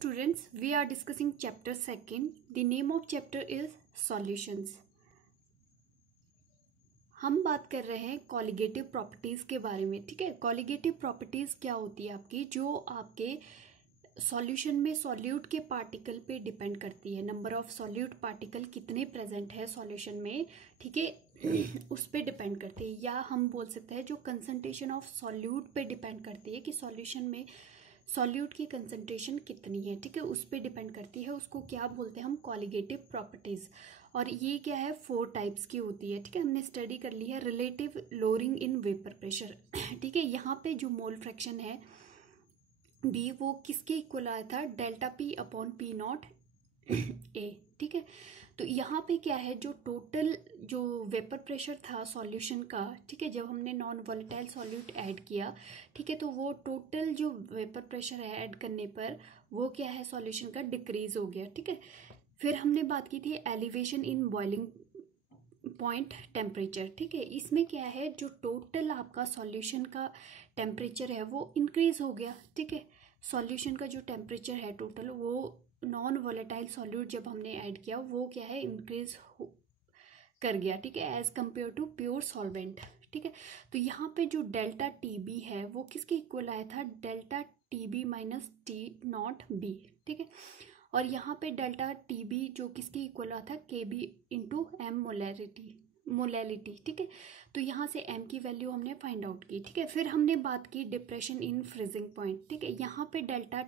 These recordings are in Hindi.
students, we are discussing chapter 2nd. The name of chapter is solutions. हम बात कर रहे हैं कॉलिगेटिव प्रॉपर्टीज के बारे में. ठीक है, कॉलिगेटिव प्रॉपर्टीज क्या होती है आपकी, जो आपके सॉल्यूशन में सॉल्यूट के पार्टिकल पे डिपेंड करती है. नंबर ऑफ सॉल्यूट पार्टिकल कितने प्रेजेंट है सॉल्यूशन में, ठीक है, उस पे डिपेंड करती है. या हम बोल सकते हैं जो कंसंट्रेशन ऑफ सॉल्यूट पे डिपेंड करती है कि सॉल्यूशन में सॉल्यूट की कंसंट्रेशन कितनी है. ठीक है, उस पे डिपेंड करती है. उसको क्या बोलते हैं हम, कॉलिगेटिव प्रॉपर्टीज. और ये क्या है, 4 टाइप्स की होती है. ठीक है, हमने स्टडी कर ली है. Relative lowering in vapour pressure. ठीक है, यहाँ पे जो मोल फ्रैक्शन है बी, वो किसके इक्वल आया था, delta P upon P not a. ठीक है, तो यहाँ पे क्या है, जो टोटल जो वेपर प्रेशर था सॉल्यूशन का, ठीक है, जब हमने नॉन वॉलेटाइल सॉल्यूट ऐड किया, ठीक है, तो वो टोटल जो वेपर प्रेशर है ऐड करने पर वो क्या है, सॉल्यूशन का डिक्रीज हो गया. ठीक है, फिर हमने बात की थी elevation in boiling point temperature. ठीक है, इसमें क्या है, जो टोटल आपका सॉल्यूशन का टेम्परेचर है वो इंक्रीज हो गया. ठीक है, सॉल्यूशन का जो टेम्परेचर है टोटल, वो नॉन वॉलेटाइल सॉल्यूट जब हमने ऐड किया वो क्या है, इंक्रीज कर गया. ठीक है, as compare to pure solvent. ठीक है, तो यहाँ पे जो डेल्टा टी बी है वो किसके इक्वल आया था, delta T B minus T naught B. ठीक है, और यहाँ पे डेल्टा टी बी जो किसके इक्वल आता है, K B into M molality. ठीक है, तो यहाँ से एम की वैल्यू हमने फाइंड आउट की. ठीक है, फिर हमने बात की डिप्रेशन इन फ्रीजिंग पॉइंट. ठीक है, यहाँ पे डेल्टा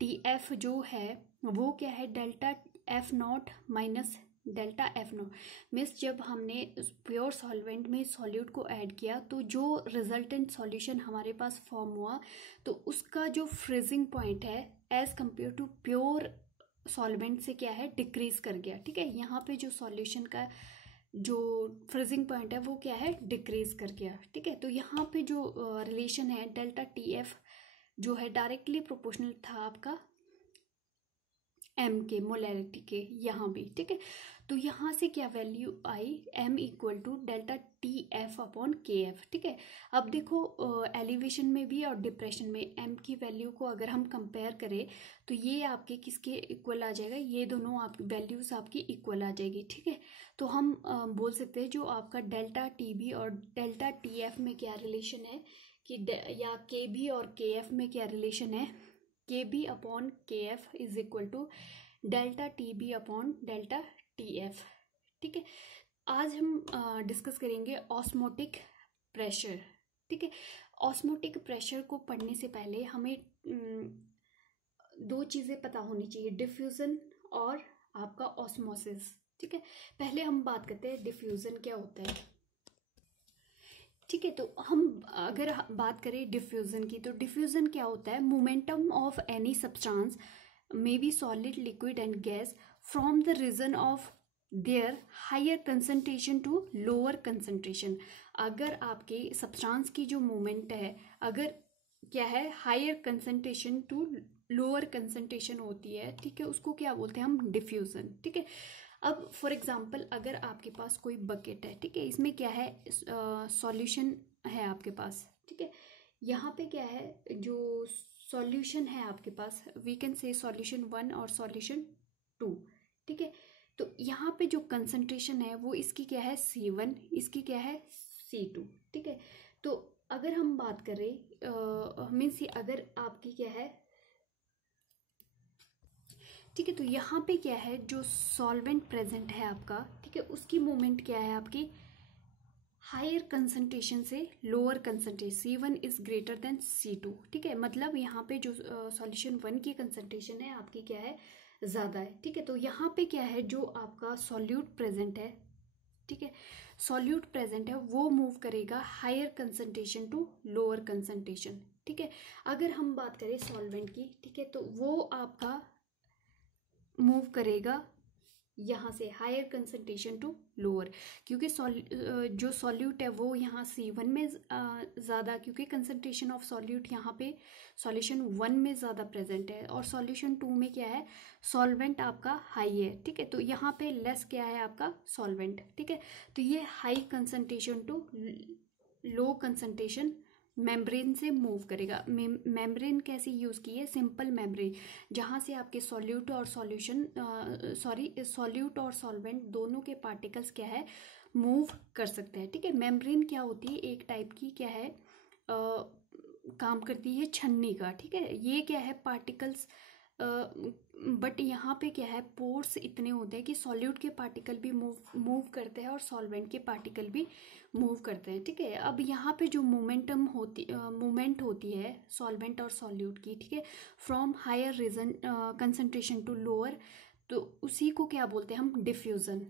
टी एफ जो है वो क्या है, delta F not minus delta F not. Means जब हमने प्योर सॉल्वेंट में सॉल्यूट को ऐड किया तो जो रिजल्टेंट सॉल्यूशन हमारे पास फॉर्म हुआ, तो उसका जो फ्रीजिंग पॉइंट है as compare to pure solvent से क्या है, डिक्रीज कर गया. ठीक है, यहाँ पे जो सॉल्यूशन का जो फ्रीजिंग पॉइंट है वो क्या है, डिक्रीज कर गया. ठीक है, तो यहाँ पे जो रिलेशन है डेल्टा टी एफ जो है डायरेक्टली प्रोपोर्शनल था आपका एम के मोलैरिटी के यहाँ भी. ठीक है, तो यहाँ से क्या वैल्यू आई, M equal to delta T F upon K F. ठीक है, अब देखो एलिवेशन में भी और डिप्रेशन में एम की वैल्यू को अगर हम कंपेयर करें तो ये आपके किसके इक्वल आ जाएगा, ये दोनों आप वैल्यूज आपकी इक्वल आ जाएगी. ठीक है, तो हम बोल सकते हैं जो आपका डेल्टा टी बी और डेल्टा टी एफ में क्या रिलेशन है कि या के बी और के एफ में क्या रिलेशन है, K B upon K F is equal to delta T B upon delta T F. ठीक है, आज हम डिस्कस करेंगे ऑस्मोटिक प्रेशर. ठीक है, ऑस्मोटिक प्रेशर को पढ़ने से पहले हमें 2 चीज़ें पता होनी चाहिए, डिफ्यूज़न और आपका ऑस्मोसिस. ठीक है, पहले हम बात करते हैं डिफ्यूज़न क्या होता है. ठीक है, तो हम अगर बात करें डिफ्यूज़न की, तो डिफ्यूज़न क्या होता है, momentum of any substance may be solid, liquid and gas from the region of their higher concentration to lower concentration. अगर आपके सब्सटेंस की जो मूवमेंट है, अगर क्या है, higher concentration to lower concentration होती है, ठीक है, उसको क्या बोलते हैं हम, डिफ्यूज़न. ठीक है, अब फॉर एग्जांपल अगर आपके पास कोई बकेट है, ठीक है, इसमें क्या है, सॉल्यूशन है आपके पास. ठीक है, यहाँ पे क्या है, जो सॉल्यूशन है आपके पास, वी कैन से सॉल्यूशन 1 और सॉल्यूशन 2. ठीक है, तो यहाँ पे जो कंसंट्रेशन है वो इसकी क्या है, C1, इसकी क्या है, C2. ठीक है, तो अगर हम बात करें मीन्स अगर आपकी क्या है, ठीक है, तो यहाँ पे क्या है, जो सॉल्वेंट प्रेजेंट है आपका, ठीक है, उसकी मूवमेंट क्या है आपकी, हायर कंसंट्रेशन से lower concentration, C1 is greater than C2. ठीक है, मतलब यहाँ पे जो सॉल्यूशन 1 की कंसंट्रेशन है आपकी क्या है, ज़्यादा है. ठीक है, तो यहाँ पे क्या है, जो आपका सॉल्यूट प्रेजेंट है, ठीक है, सॉल्यूट प्रेजेंट है वो मूव करेगा higher concentration to lower concentration. ठीक है, अगर हम बात करें सॉल्वेंट की, ठीक है, तो वो आपका मूव करेगा यहाँ से हायर कंसंट्रेशन टू लोअर, क्योंकि जो सॉल्यूट है वो यहाँ C1 में ज़्यादा, क्योंकि कंसंट्रेशन ऑफ सॉल्यूट यहाँ पे सॉल्यूशन 1 में ज़्यादा प्रेजेंट है, और सॉल्यूशन 2 में क्या है, सॉल्वेंट आपका हाई है. ठीक है, तो यहाँ पे लेस क्या है आपका, सॉल्वेंट. ठीक है, तो ये high concentration to low concentration membrane से मूव करेगा। मेम्ब्रेन कैसे यूज की है? सिंपल मेम्ब्रेन, जहां से आपके सॉल्यूट और सॉल्यूशन सॉल्यूट और सॉल्वेंट दोनों के पार्टिकल्स क्या है, मूव कर सकते हैं। ठीक है, मेम्ब्रेन क्या होती है, एक टाइप की क्या है, काम करती है छन्नी का। ठीक है, ये क्या है, पार्टिकल्स, बट यहाँ पे क्या है, पोर्स इतने होते हैं कि सॉल्यूट के पार्टिकल भी मूव करते हैं और सॉल्वेंट के पार्टिकल भी मूव करते हैं। ठीक है, अब यहाँ पे जो मूवमेंट होती है सॉल्वेंट और सॉल्यूट की, ठीक है, from higher region concentration to lower, तो उसी को क्या बोलते हैं हम, डिफ्यूजन।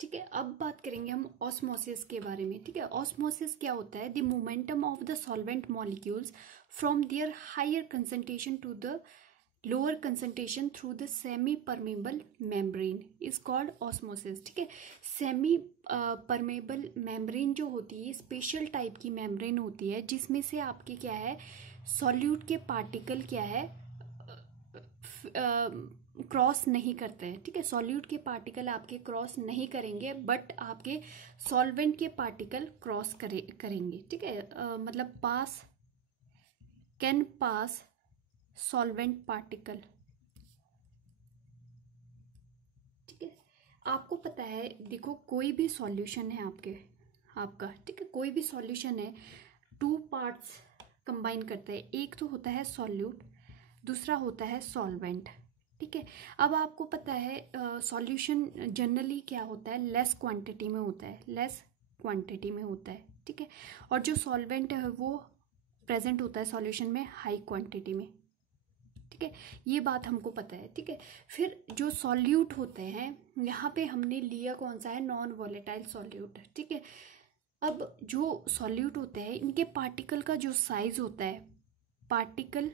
ठीक है, अब बात करेंगे हम ऑस्मोसिस के बारे में। ठीक है, ऑस्मोसिस क्या होता है, the momentum of the solvent molecules from their higher concentration to the lower concentration through the semi permeable membrane is called osmosis. ठीक है, सेमी परमेबल मेम्ब्रेन जो होती है, स्पेशल टाइप की मेम्ब्रेन होती है, जिसमें से आपके क्या है, सॉल्यूट के पार्टिकल क्या है, क्रॉस नहीं करते हैं। ठीक है, सॉल्यूट के पार्टिकल आपके क्रॉस नहीं करेंगे, बट आपके सॉल्वेंट के पार्टिकल क्रॉस करेंगे। ठीक है, मतलब कैन पास सॉल्वेंट पार्टिकल। ठीक है, आपको पता है, देखो कोई भी सॉल्यूशन है आपका, ठीक है, कोई भी सॉल्यूशन है, टू पार्ट्स कंबाइन करते हैं, एक तो होता है सॉल्यूट, दूसरा होता है सॉल्वेंट। ठीक है, अब आपको पता है सॉल्यूशन जनरली क्या होता है, लेस क्वांटिटी में होता है। ठीक है, और जो सॉल्वेंट है वो प्रेजेंट होता है सॉल्यूशन में हाई क्वांटिटी में। ठीक है, ये बात हमको पता है। ठीक है, फिर जो सॉल्यूट होते हैं, यहाँ पे हमने लिया कौन सा है, नॉन वॉलेटाइल सॉल्यूट। ठीक है, अब जो सॉल्यूट होते हैं, इनके पार्टिकल का जो साइज होता है, पार्टिकल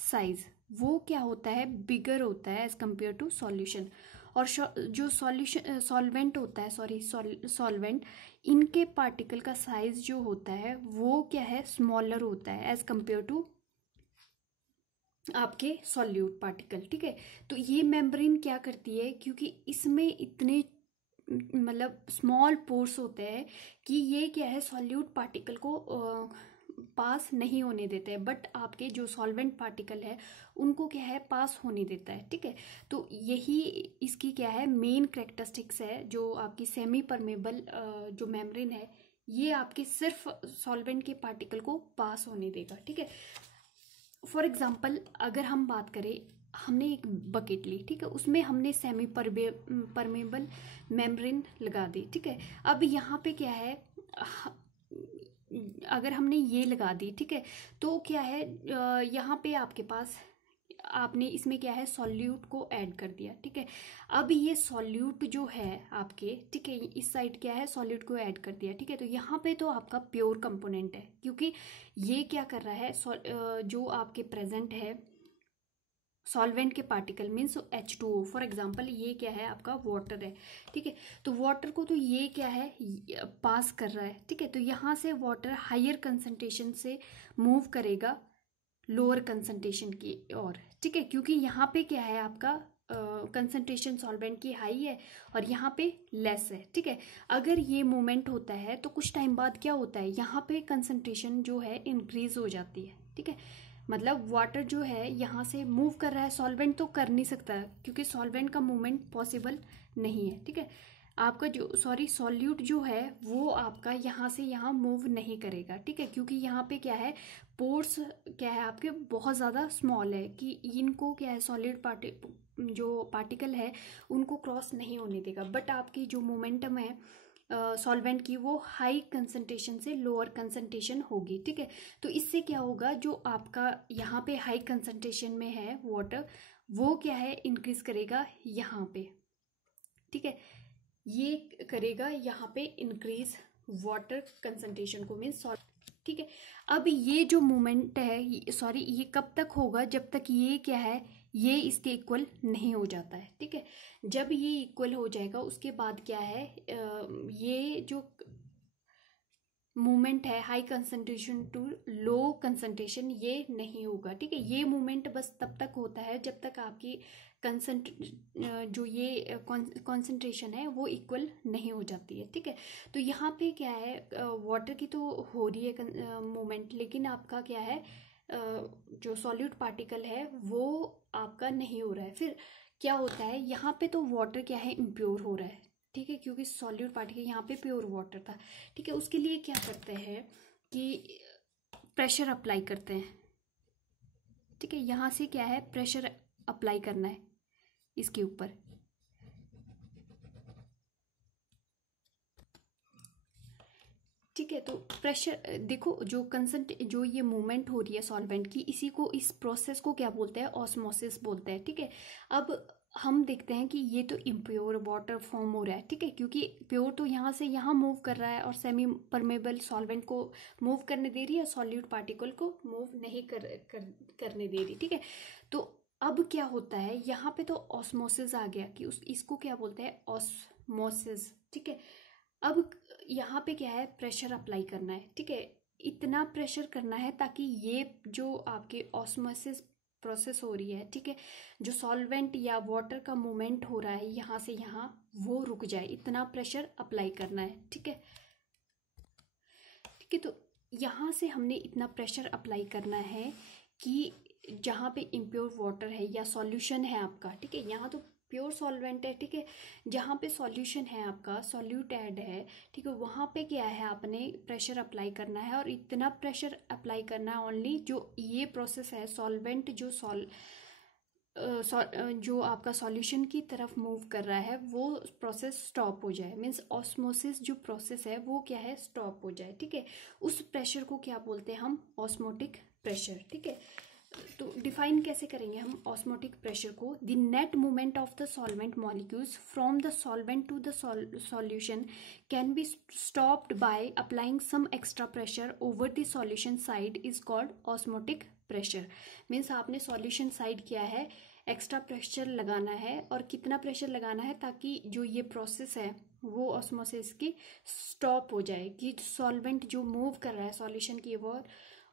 साइज, वो क्या होता है, बिगर होता है एज कंपेयर टू सॉल्यूशन। और जो सॉल्वेंट होता है, सॉल्वेंट, इनके पार्टिकल का साइज जो होता है वो क्या है, स्मॉलर होता है एज कंपेयर टू आपके सॉल्यूट पार्टिकल। ठीक है, तो ये मेम्ब्रेन क्या करती है, क्योंकि इसमें इतने मतलब स्मॉल पोर्स होते हैं कि ये क्या है, सॉल्यूट पार्टिकल को पास नहीं होने देते हैं, बट आपके जो सॉल्वेंट पार्टिकल है उनको क्या है, पास होने देता है। ठीक है, तो यही इसकी क्या है, मेन करेक्टरिस्टिक्स है, जो आपकी सेमी परमेबल जो मेम्ब्रेन है, ये आपके सिर्फ सॉल्वेंट के पार्टिकल को पास होने देगा। ठीक है, फॉर एग्जाम्पल अगर हम बात करें, हमने एक बकेट ली, ठीक है, उसमें हमने सेमी परमेबल मेम्ब्रेन लगा दी। ठीक है, अब यहाँ पे क्या है, अगर हमने ये लगा दी, ठीक है, तो क्या है, यहाँ पे आपके पास, आपने इसमें क्या है, सॉल्यूट को ऐड कर दिया। ठीक है, अब ये सॉल्यूट जो है आपके, ठीक है, इस साइड क्या है, सॉल्यूट को ऐड कर दिया। ठीक है, तो यहाँ पे तो आपका प्योर कंपोनेंट है, क्योंकि ये क्या कर रहा है, जो आपके प्रेजेंट है सॉल्वेंट के particle means H2O, for example ये क्या है, आपका वाटर है। ठीक है, तो वाटर को तो ये क्या है, पास कर रहा है। ठीक है, तो यहाँ से वाटर हायर कंसंट्रेशन से मूव करेगा लोअर कंसंट्रेशन की ओर। ठीक है, क्योंकि यहाँ पे क्या है, आपका कंसंट्रेशन सॉल्वेंट की हाई है और यहाँ पे लेस है। ठीक है, अगर ये मूवमेंट होता है तो कुछ टाइम बाद क्या होता है, यहाँ पे कंसंट्रेशन जो है इंक्रीज हो जाती है। ठीक है, मतलब वाटर जो है यहाँ से मूव कर रहा है, सॉल्वेंट तो कर नहीं सकता क्योंकि सॉल्वेंट का मूवमेंट पॉसिबल नहीं है। ठीक है, आपका जो सॉल्यूट जो है वो आपका यहाँ से यहाँ मूव नहीं करेगा। ठीक है, क्योंकि यहाँ पे क्या है, पोर्स क्या है आपके बहुत ज़्यादा स्मॉल है कि इनको क्या है, सॉलिड जो पार्टिकल है उनको क्रॉस नहीं होने देगा। बट आपकी जो मोमेंटम है सॉल्वेंट की, वो हाई कंसंट्रेशन से लोअर कंसंट्रेशन होगी। ठीक है, तो इससे क्या होगा, जो आपका यहाँ पे हाई कंसंट्रेशन में है वाटर, वो क्या है, इंक्रीज करेगा यहाँ पे। ठीक है, ये करेगा यहाँ पे इंक्रीज वाटर कंसंट्रेशन को, मीन्स सॉल्ट। ठीक है, अब ये जो मूवमेंट है, ये कब तक होगा, जब तक ये क्या है, ये इसके इक्वल नहीं हो जाता है। ठीक है, जब ये इक्वल हो जाएगा उसके बाद क्या है, ये जो मूवमेंट है high concentration to low concentration, ये नहीं होगा। ठीक है, ये मूवमेंट बस तब तक होता है जब तक आपकी जो ये कॉन्सेंट्रेशन है वो इक्वल नहीं हो जाती है। ठीक है, तो यहाँ पे क्या है, वाटर की तो हो रही है मूवमेंट, लेकिन आपका क्या है, जो सॉल्यूट पार्टिकल है वो आपका नहीं हो रहा है। फिर क्या होता है, यहाँ पे तो वाटर क्या है, इम्प्योर हो रहा है। ठीक है, क्योंकि सॉल्यूट पार्टिकल यहाँ पे प्योर वाटर था। ठीक है, उसके लिए क्या करते हैं कि प्रेशर अप्लाई करते हैं। ठीक है, यहाँ से क्या है, प्रेशर अप्लाई करना है इसके ऊपर। ठीक है, तो प्रेशर देखो, जो ये मूवमेंट हो रही है सॉल्वेंट की, इसी को, इस प्रोसेस को क्या बोलते हैं, ऑस्मोसिस बोलते हैं। ठीक है, अब हम देखते हैं कि ये तो इम्प्योर वाटर फॉर्म हो रहा है। ठीक है, क्योंकि प्योर तो यहाँ से यहाँ मूव कर रहा है और सेमी परमेबल सॉल्वेंट को मूव करने दे रही है, सॉल्यूट पार्टिकल को मूव नहीं करने दे रही। ठीक है, तो अब क्या होता है, यहाँ पे तो ऑस्मोसिस आ गया कि इसको क्या बोलते हैं, ऑस्मोसिस। ठीक है, अब यहाँ पे क्या है, प्रेशर अप्लाई करना है। ठीक है, इतना प्रेशर करना है ताकि ये जो आपके ऑस्मोसिस प्रोसेस हो रही है, ठीक है, जो सॉल्वेंट या वाटर का मूवमेंट हो रहा है यहाँ से यहाँ, वो रुक जाए। इतना प्रेशर अप्लाई करना है। ठीक है, ठीक है, तो यहाँ से हमने इतना प्रेशर अप्लाई करना है कि जहाँ पे इम्प्योर वाटर है या सॉल्यूशन है आपका, ठीक है, यहाँ तो प्योर सॉल्वेंट है। ठीक है, जहाँ पे सॉल्यूशन है आपका, सॉल्यूट ऐड है, ठीक है, वहाँ पे क्या है, आपने प्रेशर अप्लाई करना है। और इतना प्रेशर अप्लाई करना है ओनली जो ये प्रोसेस है, सॉल्वेंट जो आपका सॉल्यूशन की तरफ मूव कर रहा है वो प्रोसेस स्टॉप हो जाए। मीन्स ऑस्मोसिस जो प्रोसेस है वो क्या है, स्टॉप हो जाए। ठीक है, उस प्रेशर को क्या बोलते हैं हम, ऑस्मोटिक प्रेशर। ठीक है, तो डिफाइन कैसे करेंगे हम ऑस्मोटिक प्रेशर को, the net movement of the solvent molecules from the solvent to the solution can be stopped by applying some extra pressure over the solution side is called osmotic pressure. Means आपने सॉल्यूशन साइड किया है, एक्स्ट्रा प्रेशर लगाना है। और कितना प्रेशर लगाना है, ताकि जो ये प्रोसेस है वो ऑस्मोसिस की स्टॉप हो जाए, कि सॉल्वेंट जो मूव कर रहा है सॉल्यूशन की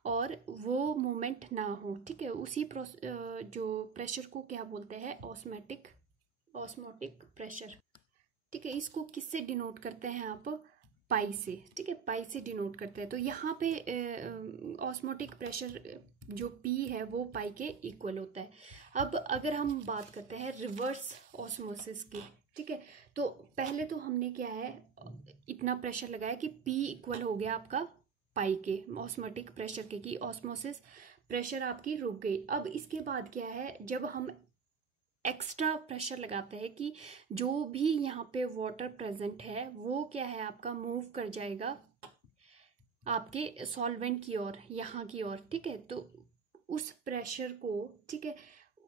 और वो मूवमेंट ना हो। ठीक है, उसी जो प्रेशर को क्या बोलते हैं, ऑस्मोटिक प्रेशर। ठीक है, इसको किससे डिनोट करते हैं आप, पाई से। ठीक है, पाई से डिनोट करते हैं। तो यहाँ पे ऑस्मोटिक प्रेशर जो पी है वो पाई के इक्वल होता है। अब अगर हम बात करते हैं रिवर्स ऑस्मोसिस की, ठीक है, तो पहले तो हमने क्या है, इतना प्रेशर लगाया कि पी इक्वल हो गया आपका पाई के, ऑस्मोटिक प्रेशर के, की ऑस्मोसिस प्रेशर आपकी रुक गई। अब इसके बाद क्या है, जब हम एक्स्ट्रा प्रेशर लगाते हैं कि जो भी यहाँ पे वाटर प्रेजेंट है वो क्या है, आपका मूव कर जाएगा आपके सॉल्वेंट की ओर, यहाँ की ओर। ठीक है, तो उस प्रेशर को, ठीक है,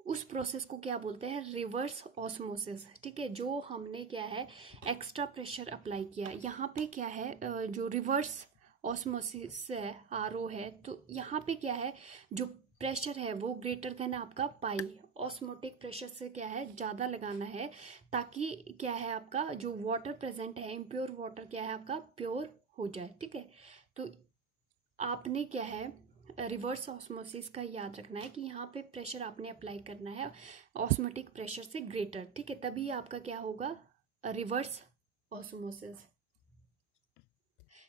उस प्रोसेस को क्या बोलते हैं, रिवर्स ऑस्मोसिस। ठीक है, जो हमने क्या है, एक्स्ट्रा प्रेशर अप्लाई किया, यहाँ पे क्या है, जो रिवर्स ऑस्मोसिस है, आरओ है, तो यहाँ पे क्या है, जो प्रेशर है वो ग्रेटर देन आपका पाई, ऑस्मोटिक प्रेशर से क्या है, ज़्यादा लगाना है, ताकि क्या है, आपका जो वाटर प्रेजेंट है, इम्प्योर वाटर क्या है आपका, प्योर हो जाए। ठीक है, तो आपने क्या है, रिवर्स ऑस्मोसिस का याद रखना है कि यहाँ पे प्रेशर आपने अप्लाई करना है ऑस्मोटिक प्रेशर से ग्रेटर। ठीक है, तभी आपका क्या होगा, रिवर्स ऑस्मोसिस।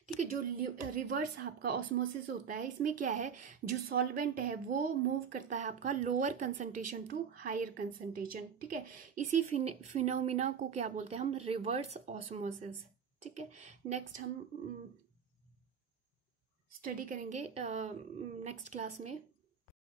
ठीक है, जो रिवर्स आपका ऑस्मोसिस होता है, इसमें क्या है, जो सॉल्वेंट है वो मूव करता है आपका lower concentration to higher concentration. ठीक है, इसी फिनोमिना को क्या बोलते हैं हम, रिवर्स ऑस्मोसिस। ठीक है, नेक्स्ट हम स्टडी करेंगे नेक्स्ट क्लास में।